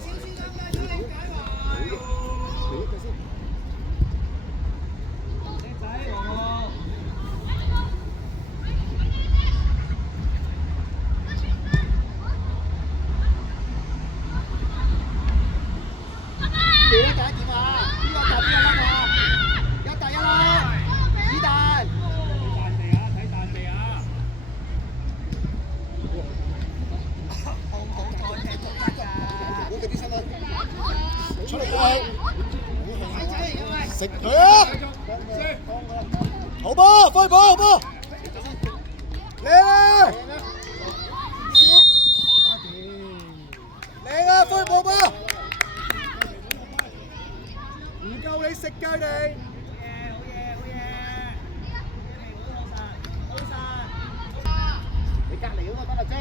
少少食佢啊！好波，快波，好波！靚啊！靚啊，快波波！唔夠你食㗎你！你隔離嗰個得啦，J。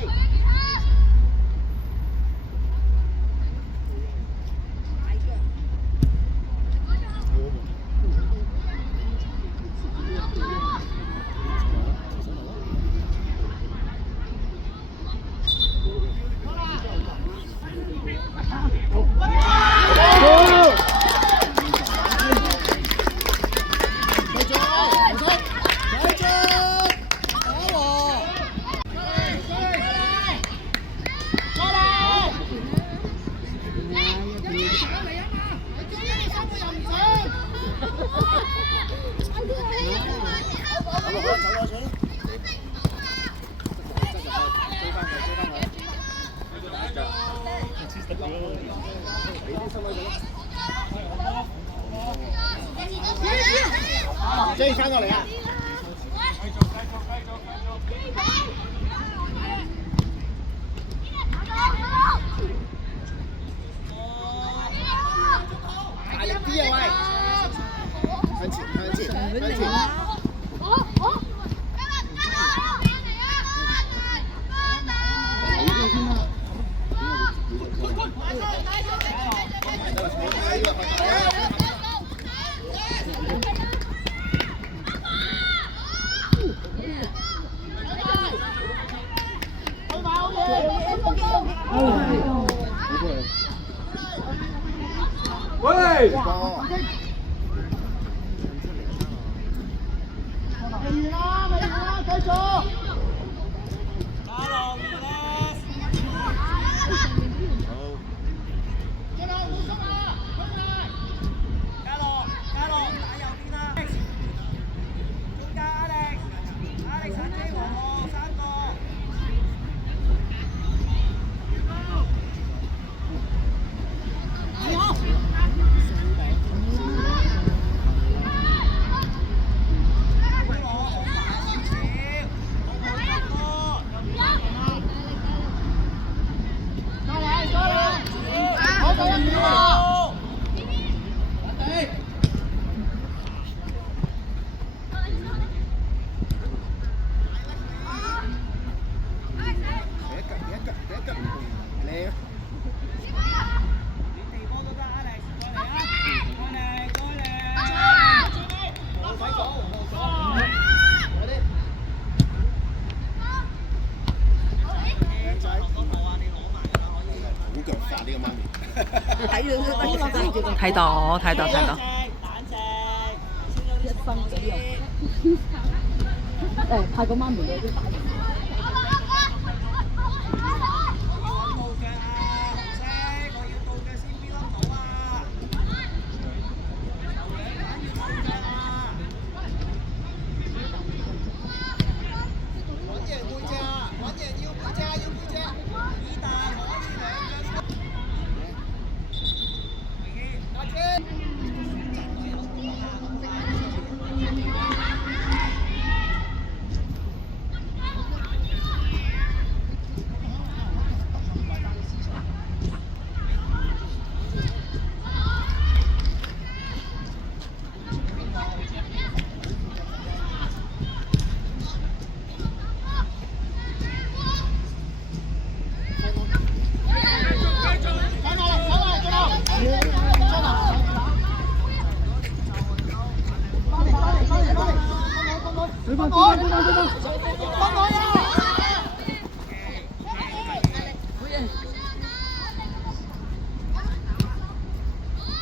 J 翻過嚟啊！大力啲啊喂！向前，向前，向前！喂！繼續！睇到。一分幾用？派個媽咪你都打完。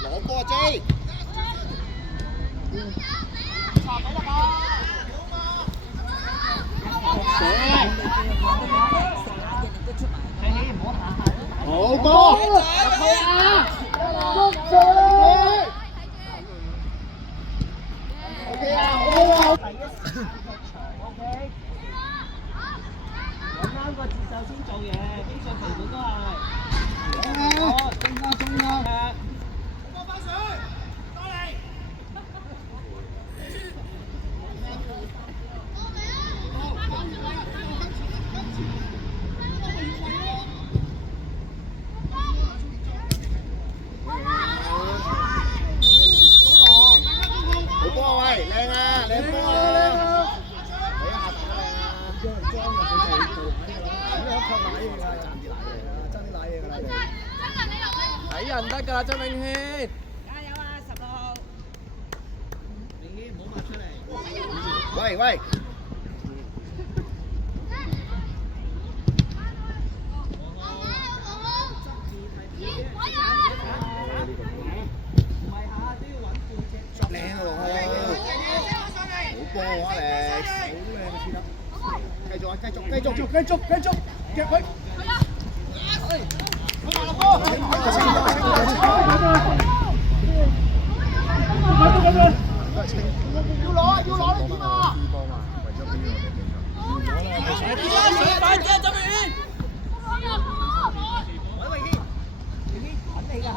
攞波 J。好波！揾啱個節奏先做嘢，基本全部都係。中啦！睇人得㗎啦，張永軒。加油啊！16號，永軒唔好抹出嚟。喂喂。靚喎，好波啊你，好靚啊，繼續啊，繼續，夾佢。要攞你添啊！快啲啊，周永軒！喂，永軒揾你嘅係。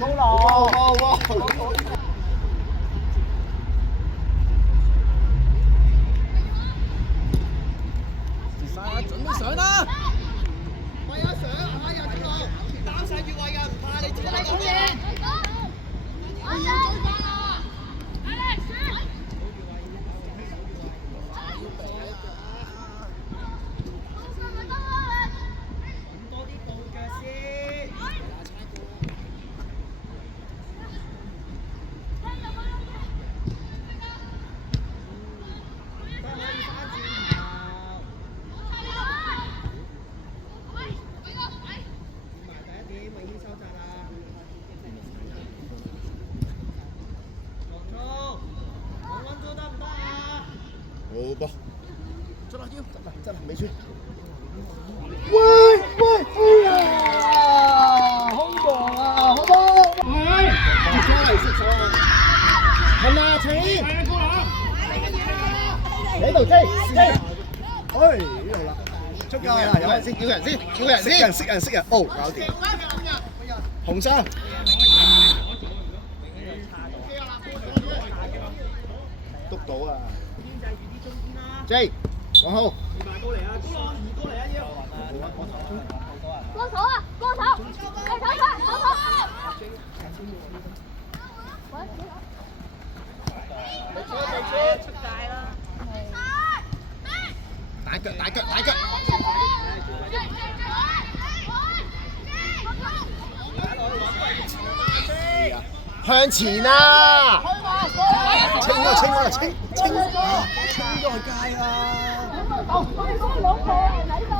高樓。準備上啦！喂啊上，哎呀高樓，擔晒越位㗎，唔怕你自己嚟講嘢。好波，出來腰，真係未輸。喂，哎呀，好忙啊，好波，係，出嚟識咗啊，係咪啊？請，喺度追，哎，呢度啦，出界啦，有人先，叫人先，哦，搞掂，紅衫。督到啊！ J， 往後。過嚟啊！高朗移過嚟啊！要。幫手啊！幫手！嚟手出！手出！出界啦！大腳！向前啊！清咗去街啦！老婆喺度啊！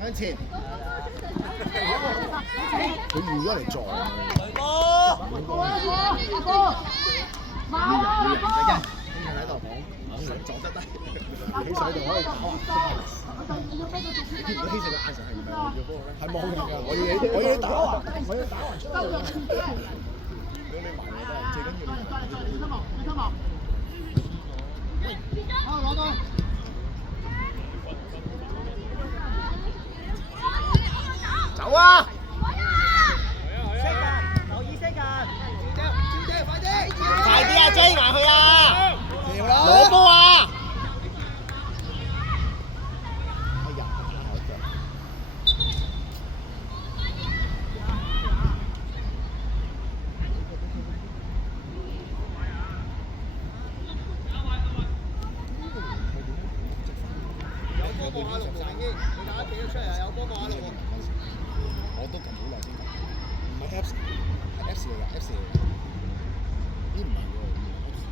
向前！佢預咗嚟撞。喺度講，想撞得低，起上度可以打橫。見到希成嘅眼神係唔係望住波咧？係望住㗎，我要打橫出嚟。如果你埋我都係最緊要你。攞到。走啊！留意識㗎，快啲！快啲啊，追埋去啊！攞波啊！哎呀，好腳。有波望下龍門先，你大家企咗出嚟啊！有波望下龍門。我都撳好耐先撳，唔係 Apps， 係 Apps 嚟㗎 ，Apps 嚟㗎。咦唔係喎，唔係 Apps 喎，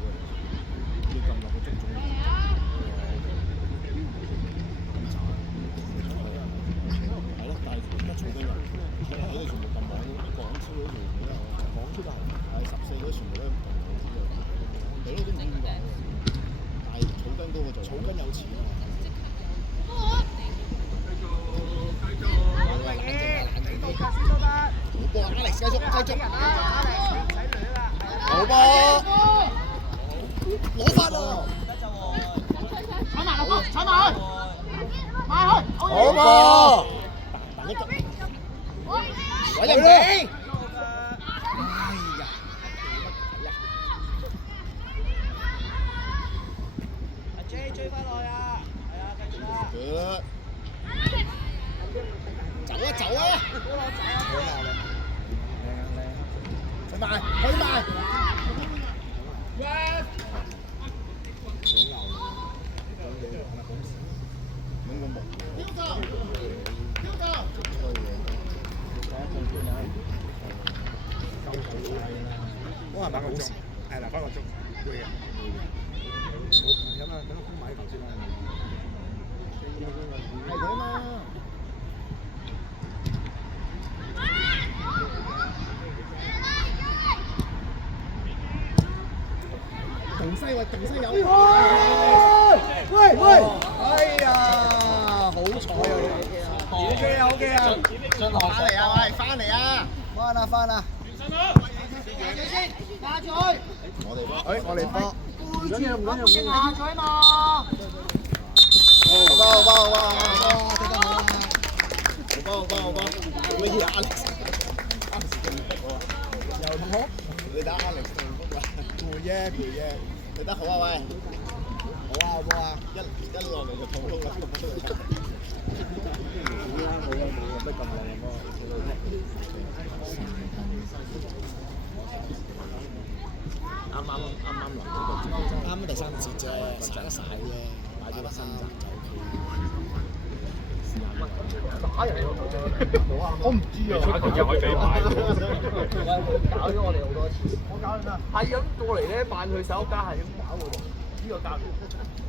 要撳落個鐘鐘。咁慘。係咯，但係得重嘅人，喺度全部撳網，港超嗰條咩啊？港超就係14嗰全部都係唔撳網嘅，你都唔知點講。但係草根嗰個就草根有錢啊！好波 ，Alex 繼續，好波，攞翻啦！踩埋落波，埋去，好波，彈一腳，揾人哋，哎呀，阿 J 追翻來啊！係啊，繼續啦。翻個鐘，係啦，翻個鐘會嘅。有嘛？等我買頭先啦。係佢啊嘛。動西喎，動西有。喂！哎呀，好彩啊！OK 啊，OK 啊！翻嚟啊，喂，翻嚟啊！翻啦！下嘴，我哋波，我哋波。唔緊要，下嘴嘛。好波，踢得好啊！好波，你打 Alex 又同學，你打 Alex 同學啊？陪啫，你得好啊喂！好啊！一落嚟就痛風啦！冇得咁靚喎！啱啱第三節啫，曬一曬啫，買咗個新站就 OK。打人我唔知啊，打球又可以俾買搞咗我哋好多次。我搞咩啊？係咁過嚟咧，扮佢手家係咁搞嘅喎，呢個教練。